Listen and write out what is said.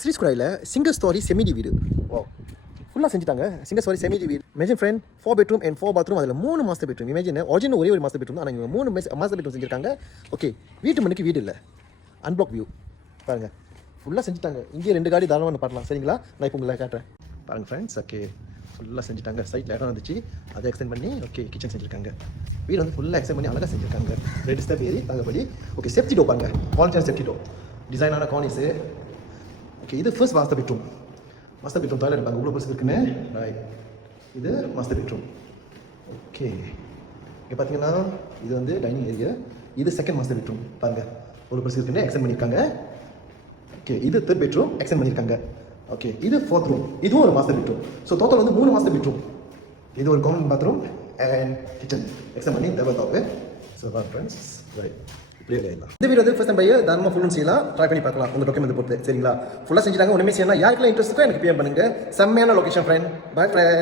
Sri ஸ்கொயரில் single story செமிடி வீடு ஃபுல்லாக செஞ்சுட்டாங்க. சிங்கிள் ஸ்டோரி செமிடி வீடு. Imagine friend 4 bedroom and 4 bathroom. அதில் 3 மாஸ்டர் பெட்ரூம். இமேஜின் ஒரிஜினல் ஒரே ஒரு மாஸ்டர் பெட்ரூம் தான். ஆனால் இங்கே 3 மாஸ்டர் பெட்ரூம் செஞ்சுருக்காங்க. ஓகே, வீட்டு மணிக்கு வீடு இல்லை, அன்பிளாக் வியூ பாருங்கள். ஃபுல்லாக செஞ்சுட்டாங்க. இங்கே 2 காடி தாராளமாக பண்ணலாம். சரிங்களா, நான் இப்போ உங்களை காட்டுறேன் பாருங்கள் ஃப்ரெண்ட்ஸ். ஓகே, ஃபுல்லாக செஞ்சுட்டாங்க. சைட்டில் இடம் வந்துச்சு, அதை எக்ஸ்டெண்ட் பண்ணி ஓகே கிச்சன் செஞ்சுருக்காங்க. வீடு வந்து ஃபுல்லாக எக்ஸ்டெண்ட் பண்ணி அழகாக செஞ்சுருக்காங்க. 2 ஸ்டெப் ஏறி தங்கப்படி. ஓகே, சேஃப்டி டோ பாருங்க, குவாலிட்டியான சேஃப்டி டோ, டிசைனான கார்னிஸு. ஓகே, இது first master bedroom. Master bedroom toilet பாருங்க, இவ்வளோ பெருசு இருக்குன்னு. ரைட், இது மாஸ்டர் பெட்ரூம். ஓகே, இங்கே பார்த்தீங்கன்னா இது வந்து டைனிங் ஏரியா. இது செகண்ட் மாஸ்டர் பெட்ரூம் பாருங்கள், இவ்வளோ பெருசு இருக்குன்னு எக்ஸ்டெண்ட் பண்ணியிருக்காங்க. ஓகே, இது தேர்ட் பெட்ரூம் எக்ஸ்டெண்ட் பண்ணியிருக்காங்க. ஓகே, இது 4th ரூம். இதுவும் ஒரு மாஸ்டர் பெட்ரூம். ஸோ டோட்டல் வந்து 3 மாஸ்டர் பெட்ரூம். இது ஒரு common bathroom and kitchen extend பண்ணி தேவைத்தாவே. ஸோ ஃப்ரெண்ட்ஸ், ரைட், இப்படியே இல்லை. இந்த வீடு வந்து ஃபர்ஸ்ட் டைம் பையர் தாராளமாக ஃபுல்லும் செய்யலாம், ட்ரை பண்ணி பார்க்கலாம் உங்கள் டாக்குமெண்ட் பொறுத்து. சரிங்களா, ஃபுல்லாக செஞ்சுட்டாங்க. ஒன்றுமே செய்யலாம். யாருக்கெல்லாம் இன்ட்ரெஸ்ட் இருக்கோ எனக்கு பிஎம் பண்ணுங்கள். செம்மையான லொக்கேஷன் ஃப்ரெண்ட். By friend.